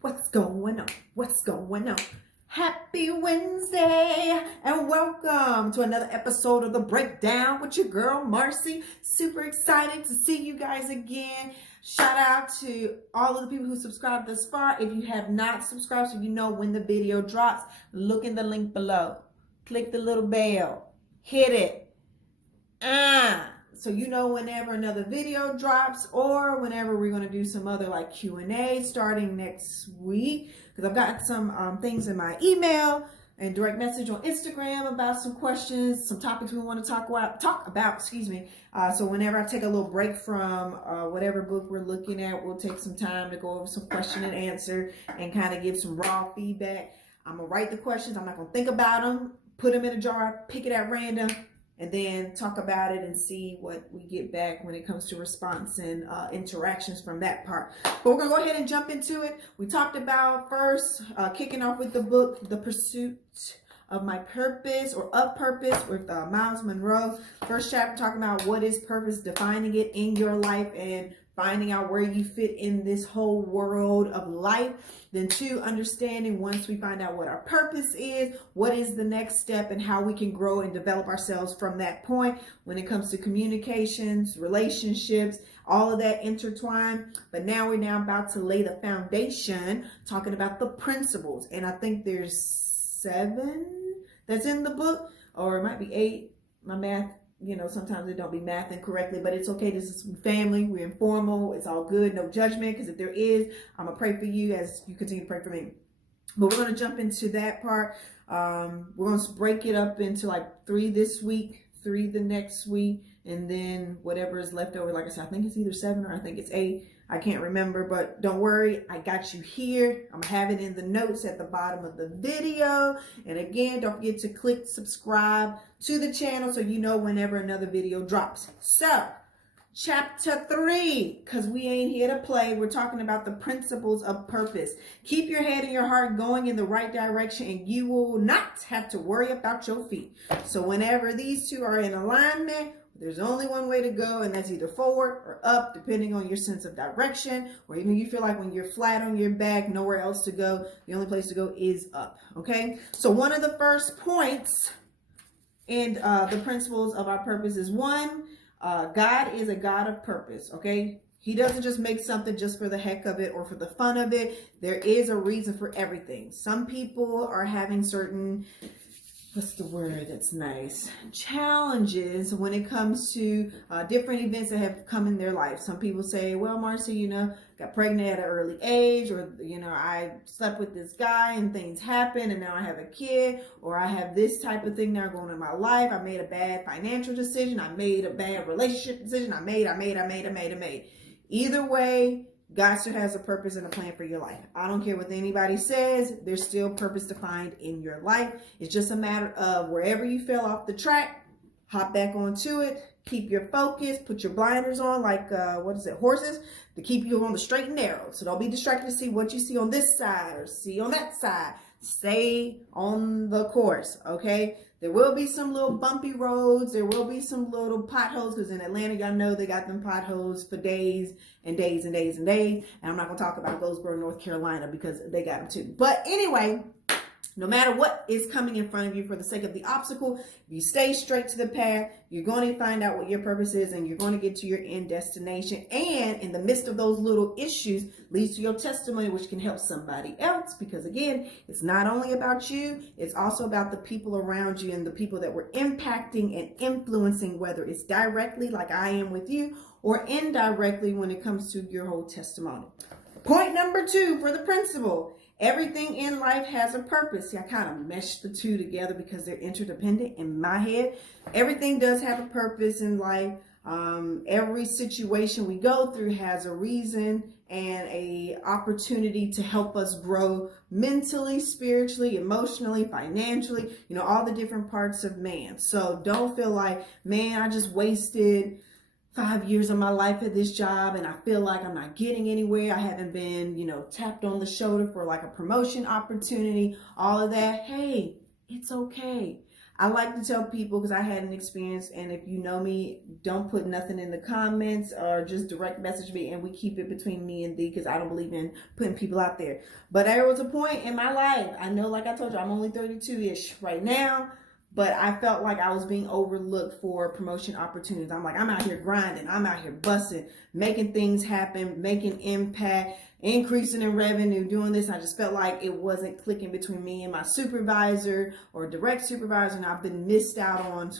What's going on? What's going on? Happy Wednesday and welcome to another episode of The Breakdown with your girl Marcy. Super excited to see you guys again. Shout out to all of the people who subscribed thus far. If you have not subscribed, so you know when the video drops, look in the link below. Click the little bell. Hit it. So you know whenever another video drops or whenever we're going to do some other like Q&A starting next week, because I've got some things in my email and direct message on Instagram about some questions, some topics we want to talk about, so whenever I take a little break from whatever book we're looking at, we'll take some time to go over some question and answer and kind of give some raw feedback. I'm going to write the questions. I'm not going to think about them, put them in a jar, pick it at random, and then talk about it and see what we get back when it comes to response and interactions from that part. But we're going to go ahead and jump into it. We talked about first, kicking off with the book, The Pursuit of My Purpose or Of Purpose with Miles Monroe. First chapter talking about what is purpose, defining it in your life and finding out where you fit in this whole world of life. Then 2, understanding once we find out what our purpose is, what is the next step and how we can grow and develop ourselves from that point when it comes to communications, relationships, all of that intertwined. But now we're about to lay the foundation, talking about the principles. And I think there's 7 that's in the book, or it might be 8. My math, sometimes it don't be mathing correctly, but it's okay. This is family. We're informal. It's all good. No judgment. Because if there is, I'm going to pray for you as you continue to pray for me. But we're going to jump into that part. We're going to break it up into like 3 this week, 3 the next week, and then whatever is left over. Like I said, I think it's either 7 or I think it's 8. I can't remember, but don't worry. I got you here. I'm having it in the notes at the bottom of the video. And again, don't forget to click subscribe to the channel so you know whenever another video drops. So, chapter 3, because we ain't here to play. We're talking about the principles of purpose. Keep your head and your heart going in the right direction and you will not have to worry about your feet. So whenever these 2 are in alignment, there's only one way to go, and that's either forward or up, depending on your sense of direction, or even you feel like when you're flat on your back, nowhere else to go, the only place to go is up, okay? So one of the first points in the principles of our purpose is 1, God is a God of purpose, okay? He doesn't just make something just for the heck of it or for the fun of it. There is a reason for everything. Some people are having certain that's nice, challenges when it comes to different events that have come in their life. Some people say, well, Marcy, got pregnant at an early age, or, I slept with this guy and things happen and now I have a kid, or I have this type of thing now going in my life. I made a bad financial decision. I made a bad relationship decision. I made. Either way, God still has a purpose and a plan for your life. I don't care what anybody says. There's still purpose to find in your life. It's just a matter of wherever you fell off the track, hop back onto it. Keep your focus. Put your blinders on like, horses, to keep you on the straight and narrow. So don't be distracted to see what you see on this side or see on that side. Stay on the course, okay? There will be some little bumpy roads. There will be some little potholes, because in Atlanta, y'all know they got them potholes for days and days and days and days. And I'm not going to talk about Goldsboro, North Carolina, because they got them too. But anyway, no matter what is coming in front of you, for the sake of the obstacle, if you stay straight to the path, you're going to find out what your purpose is and you're going to get to your end destination. And in the midst of those little issues leads to your testimony, which can help somebody else. Because again, it's not only about you, it's also about the people around you and the people that we're impacting and influencing, whether it's directly like I am with you or indirectly when it comes to your whole testimony. Point number 2 for the principle. Everything in life has a purpose. See, I kind of meshed the 2 together because they're interdependent in my head. Everything does have a purpose in life. Every situation we go through has a reason and a opportunity to help us grow mentally, spiritually, emotionally, financially, all the different parts of man. So don't feel like, man, I just wasted 5 years of my life at this job and I feel like I'm not getting anywhere. I haven't been, tapped on the shoulder for like a promotion opportunity, all of that. Hey, it's okay. I like to tell people, because I had an experience, and if you know me, don't put nothing in the comments or just direct message me, and we keep it between me and thee, because I don't believe in putting people out there. But there was a point in my life, I know, like I told you, I'm only 32-ish right now, but I felt like I was being overlooked for promotion opportunities. I'm like, I'm out here grinding, I'm out here busting, making things happen, making impact, increasing in revenue, doing this. I just felt like it wasn't clicking between me and my supervisor or direct supervisor, and I've been missed out on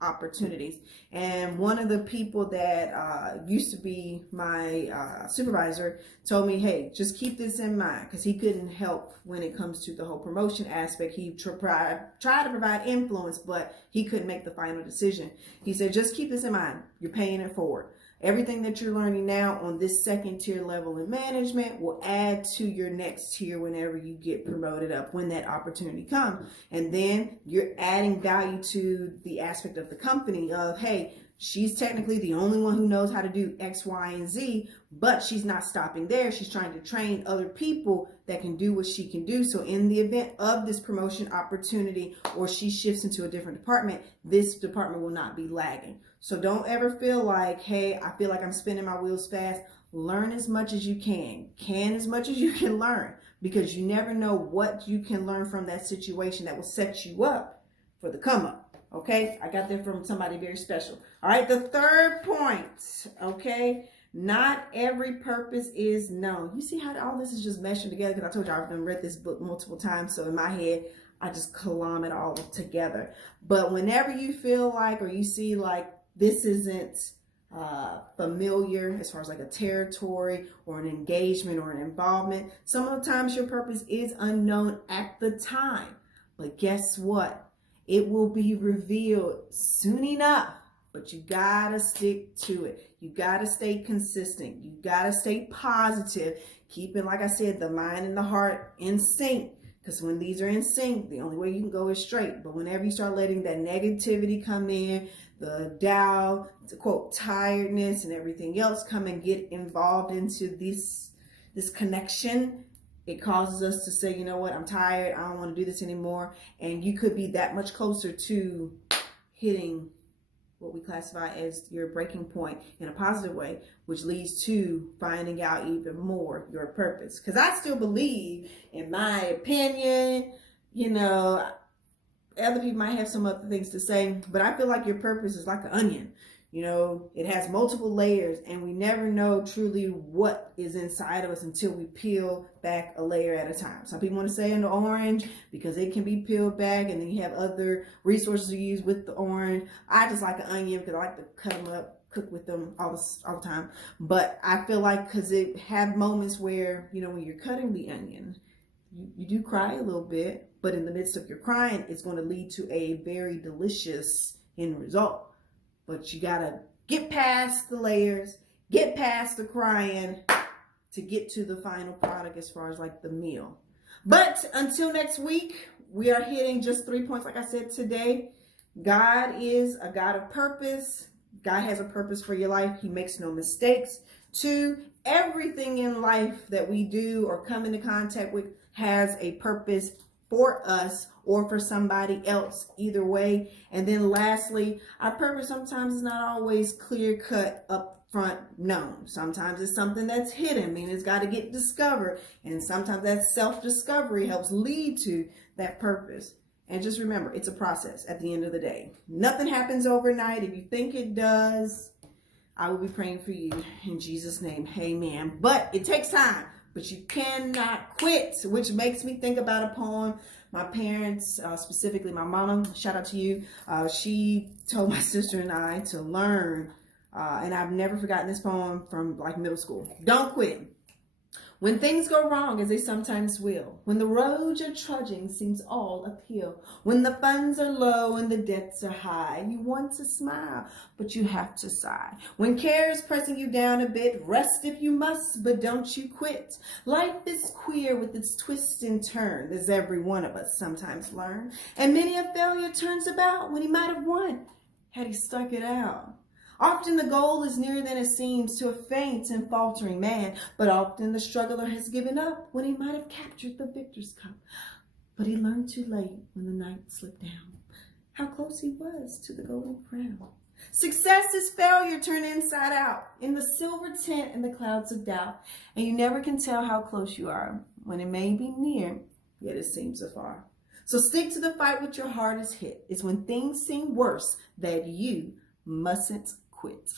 opportunities. And one of the people that used to be my supervisor told me, hey, just keep this in mind, because he couldn't help when it comes to the whole promotion aspect. He tried to provide influence, but he couldn't make the final decision. He said, just keep this in mind. You're paying it forward. Everything that you're learning now on this second tier level in management will add to your next tier whenever you get promoted up, when that opportunity comes. And then you're adding value to the aspect of the company of, hey, she's technically the only one who knows how to do X, Y, and Z, but she's not stopping there. She's trying to train other people that can do what she can do. So in the event of this promotion opportunity, or she shifts into a different department, this department will not be lagging. So don't ever feel like, hey, I feel like I'm spinning my wheels fast. Learn as much as you can as much as you can learn, because you never know what you can learn from that situation that will set you up for the come up. Okay, I got that from somebody very special. All right, the third point, okay, not every purpose is known. You see how all this is just meshing together, because I told you I've read this book multiple times, so in my head, I just collage it all together. But whenever you feel like, or you see like this isn't familiar as far as like a territory or an engagement or an involvement, some of the times your purpose is unknown at the time. But guess what? It will be revealed soon enough, but you gotta stick to it. You gotta stay consistent. You gotta stay positive. Keeping, like I said, the mind and the heart in sync. Because when these are in sync, the only way you can go is straight. But whenever you start letting that negativity come in, the doubt, the quote, tiredness, and everything else come and get involved into this connection, it causes us to say, you know what, I'm tired, I don't want to do this anymore. And you could be that much closer to hitting what we classify as your breaking point in a positive way, which leads to finding out even more your purpose. Because I still believe, in my opinion, you know, other people might have some other things to say, but I feel like your purpose is like an onion. You know, it has multiple layers, and we never know truly what is inside of us until we peel back a layer at a time. Some people want to say in the orange because it can be peeled back, and then you have other resources to use with the orange. I just like an onion because I like to cut them up, cook with them all the time. But I feel like, because it have moments where, you know, when you're cutting the onion, you do cry a little bit, but in the midst of your crying, it's going to lead to a very delicious end result. But you got to get past the layers, get past the crying to get to the final product as far as like the meal. But until next week, we are hitting just 3 points. Like I said today, God is a God of purpose. God has a purpose for your life. He makes no mistakes. 2, everything in life that we do or come into contact with has a purpose for us or for somebody else, either way. And then lastly, our purpose sometimes is not always clear cut up front known. Sometimes it's something that's hidden, meaning it's got to get discovered. And sometimes that self-discovery helps lead to that purpose. And just remember, it's a process at the end of the day. Nothing happens overnight. If you think it does, I will be praying for you in Jesus' name. Amen. But it takes time. But you cannot quit, which makes me think about a poem my parents, specifically my mama, shout out to you, she told my sister and I to learn, and I've never forgotten this poem from like middle school. Don't quit. When things go wrong, as they sometimes will, when the road you're trudging seems all uphill, when the funds are low and the debts are high, you want to smile, but you have to sigh. When care is pressing you down a bit, rest if you must, but don't you quit. Life is queer with its twists and turns, as every one of us sometimes learn, and many a failure turns about when he might have won, had he stuck it out. Often the goal is nearer than it seems to a faint and faltering man, but often the struggler has given up when he might have captured the victor's cup. But he learned too late when the night slipped down. how close he was to the golden crown. Success is failure turned inside out, in the silver tent and the clouds of doubt. And you never can tell how close you are when it may be near, yet it seems afar. So stick to the fight with your hardest hit. It's when things seem worse that you mustn't quit.